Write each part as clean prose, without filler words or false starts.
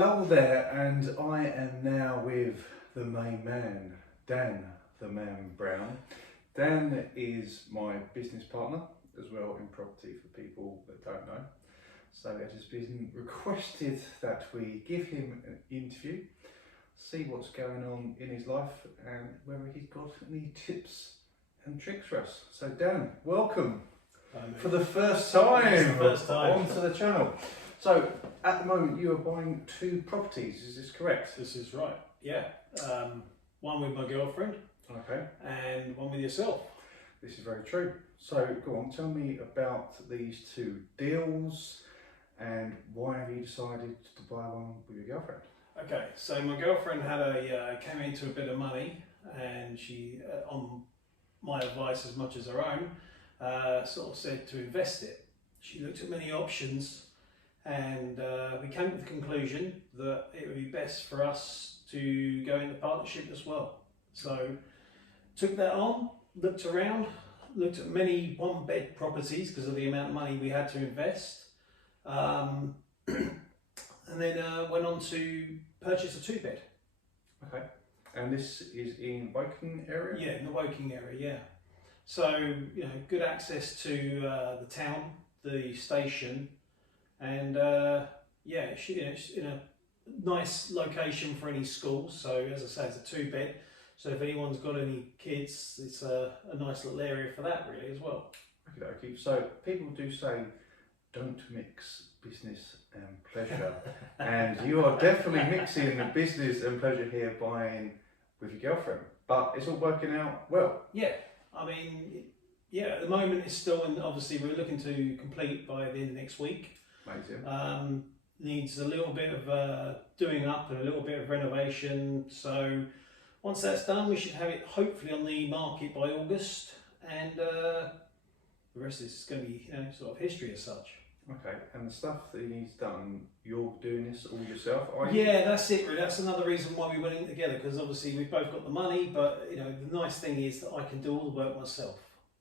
Hello there, and I am now with the main man, Dan the Man Brown. Dan is my business partner as well in property for people that don't know. So it has been requested that we give him an interview, see what's going on in his life and whether he's got any tips and tricks for us. So Dan, welcome for the first time onto the channel. So, at the moment you are buying 2 properties, is this correct? This is right, yeah. One with my girlfriend. Okay. And one with yourself. This is very true. So, go on, tell me about these 2 deals and why have you decided to buy one with your girlfriend? Okay, so my girlfriend came into a bit of money and she, on my advice as much as her own, sort of said to invest it. She looked at many options. And we came to the conclusion that it would be best for us to go into partnership as well. So took that on, looked around, looked at many 1-bed properties because of the amount of money we had to invest, and then went on to purchase a 2-bed. Okay, and this is in Woking area? Yeah, in the Woking area, yeah. So, you know, good access to the town, the station, and yeah, it's in a nice location for any schools. So as I say, it's a 2-bed. So if anyone's got any kids, it's a nice little area for that really as well. Okay, so people do say don't mix business and pleasure, and you are definitely mixing the business and pleasure here buying with your girlfriend, but it's all working out well. Yeah, I mean, yeah, at the moment it's still in, obviously we're looking to complete by the end of next week. Amazing. Needs a little bit of doing up and a little bit of renovation. So once that's done, we should have it hopefully on the market by August, and the rest is going to be, you know, sort of history as such. Okay, and the stuff that he's done, you're doing this all yourself, are you? Yeah, that's it. Really. That's another reason why we went in together, because obviously we've both got the money, but you know the nice thing is that I can do all the work myself,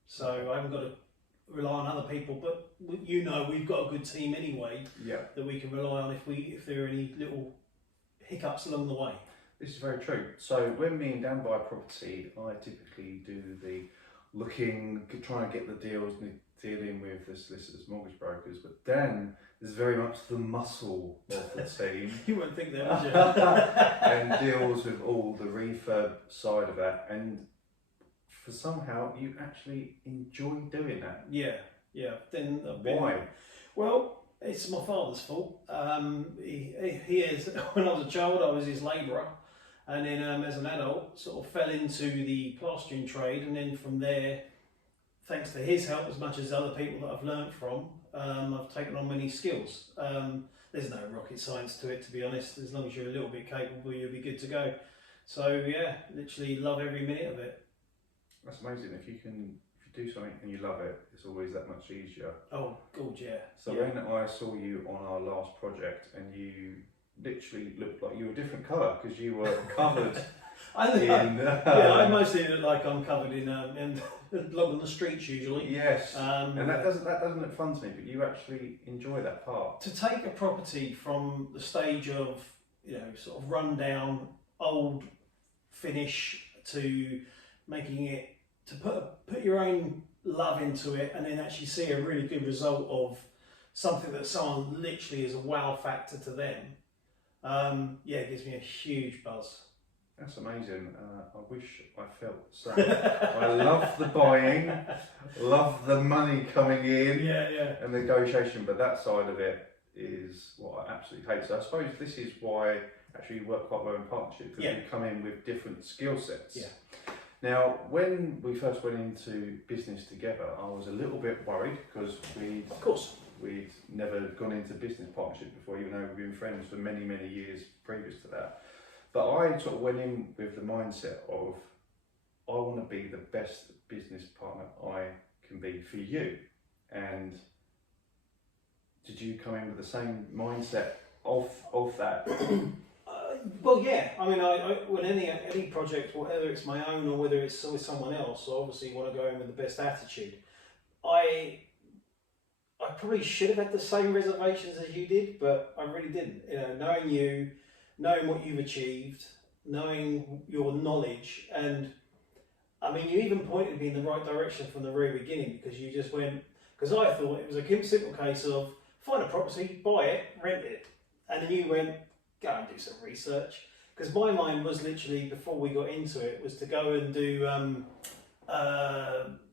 so I haven't got to rely on other people. But you know, we've got a good team anyway. Yeah. That we can rely on if there are any little hiccups along the way. This is very true. So when me and Dan buy a property, I typically do the looking, try and get the deals, dealing with the solicitors, mortgage brokers. But Dan is very much the muscle of the team. You wouldn't think that, would you? And deals with all the refurb side of that. And for somehow you actually enjoy doing that. Yeah. Then why? Well, it's my father's fault. He is. When I was a child, I was his labourer, and then as an adult, sort of fell into the plastering trade, and then from there, thanks to his help as much as other people that I've learnt from, I've taken on many skills. There's no rocket science to it, to be honest. As long as you're a little bit capable, you'll be good to go. So yeah, literally love every minute of it. That's amazing. If you do something and you love it, it's always that much easier. Oh, God, yeah. So when I saw you on our last project and you literally looked like you were a different colour because you were covered I mostly look like I'm covered in along on the streets usually. Yes, and that doesn't look fun to me, but you actually enjoy that part. To take a property from the stage of, you know, sort of rundown, old finish to making it, to put your own love into it, and then actually see a really good result of something that someone literally is a wow factor to them. Yeah, it gives me a huge buzz. That's amazing. I wish I felt the same. I love the buying, love the money coming in, and the negotiation, but that side of it is what I absolutely hate. So I suppose this is why actually you work quite well in partnership, because we come in with different skill sets. Yeah. Now, when we first went into business together, I was a little bit worried because we'd never gone into business partnership before, even though we've been friends for many, many years previous to that. But I sort of went in with the mindset of, I want to be the best business partner I can be for you. And did you come in with the same mindset of that? Well, yeah. I mean, I when any project, whether it's my own or whether it's with someone else, I obviously want to go in with the best attitude. I I probably should have had the same reservations as you did, but I really didn't. You know, knowing you, knowing what you've achieved, knowing your knowledge, and I mean, you even pointed me in the right direction from the very beginning, because you just went, because I thought it was a simple case of find a property, buy it, rent it, and then you went, go and do some research. Because my mind was literally, before we got into it, was to go and do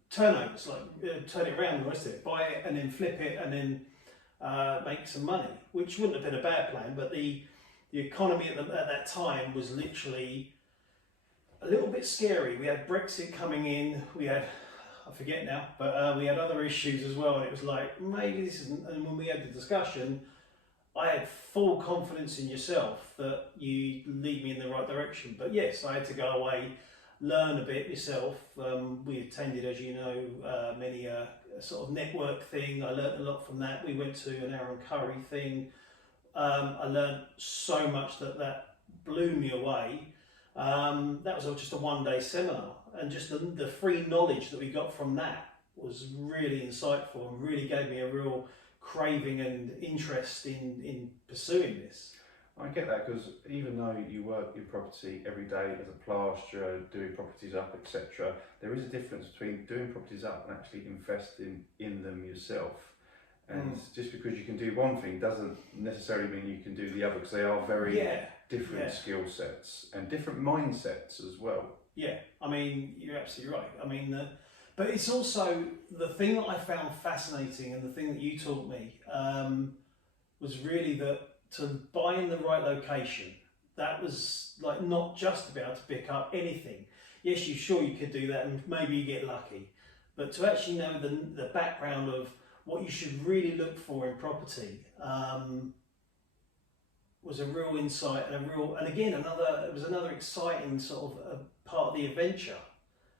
turnovers, like turn it around and the rest of it, buy it and then flip it and then make some money, which wouldn't have been a bad plan, but the economy at that time was literally a little bit scary. We had Brexit coming in, we had, I forget now, but we had other issues as well, and it was like, maybe this isn't, and when we had the discussion, I had full confidence in yourself that you lead me in the right direction. But yes, I had to go away, learn a bit myself. We attended, as you know, many sort of network thing. I learned a lot from that. We went to an Aaron Curry thing. I learned so much that blew me away. That was just a one-day seminar, and just the free knowledge that we got from that was really insightful and really gave me a real craving and interest in pursuing this. I get that, because even though you work in property every day as a plasterer, doing properties up, etc., there is a difference between doing properties up and actually investing in them yourself. And just because you can do one thing doesn't necessarily mean you can do the other, because they are very different skill sets and different mindsets as well. Yeah, I mean, you're absolutely right. I mean, but it's also the thing that I found fascinating, and the thing that you taught me was really that to buy in the right location, that was like not just about to pick up anything. Yes, you could do that and maybe you get lucky, but to actually know the background of what you should really look for in property was a real insight, and again, it was another exciting sort of part of the adventure.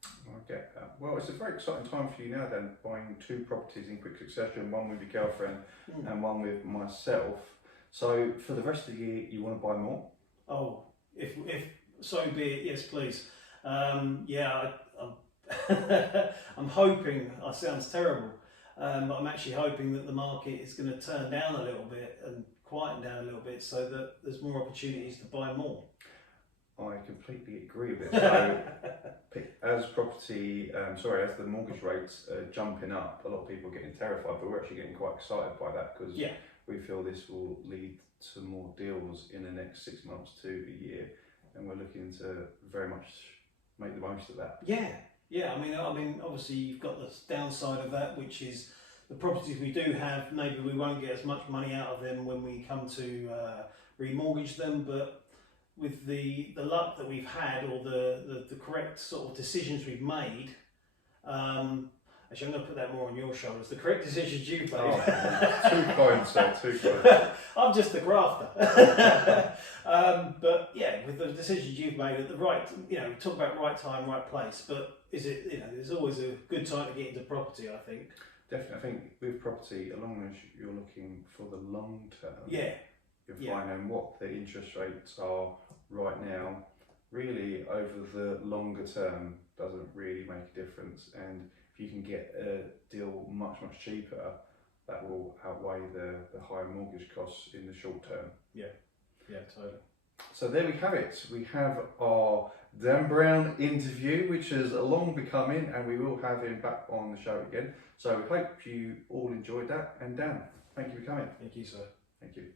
I get that. Well, it's a very exciting time for you now then, buying 2 properties in quick succession, one with your girlfriend and one with myself. So for the rest of the year, you want to buy more? Oh, if so be it, yes please. I'm hoping, it sounds terrible, but I'm actually hoping that the market is going to turn down a little bit and quieten down a little bit, so that there's more opportunities to buy more. I completely agree with it. So, as the mortgage rates are jumping up, a lot of people are getting terrified, but we're actually getting quite excited by that, because we feel this will lead to more deals in the next 6 months to a year, and we're looking to very much make the most of that. Yeah. I mean, obviously you've got the downside of that, which is the properties we do have, maybe we won't get as much money out of them when we come to remortgage them, but with the luck that we've had, or the correct sort of decisions we've made, actually I'm going to put that more on your shoulders, the correct decisions you've made. Oh, too kind, sir, too kind. I'm just the grafter. But yeah, with the decisions you've made at the right, talk about right time, right place, but there's always a good time to get into property, I think. Definitely, I think with property, as long as you're looking for the long term, you're finding what the interest rates are right now, really over the longer term doesn't really make a difference, and if you can get a deal much cheaper, that will outweigh the higher mortgage costs in the short term. Yeah, totally. So there we have it. We have our Dan Brown interview, which is long becoming, and we will have him back on the show again. So we hope you all enjoyed that. And Dan, thank you for coming. Thank you, sir. Thank you.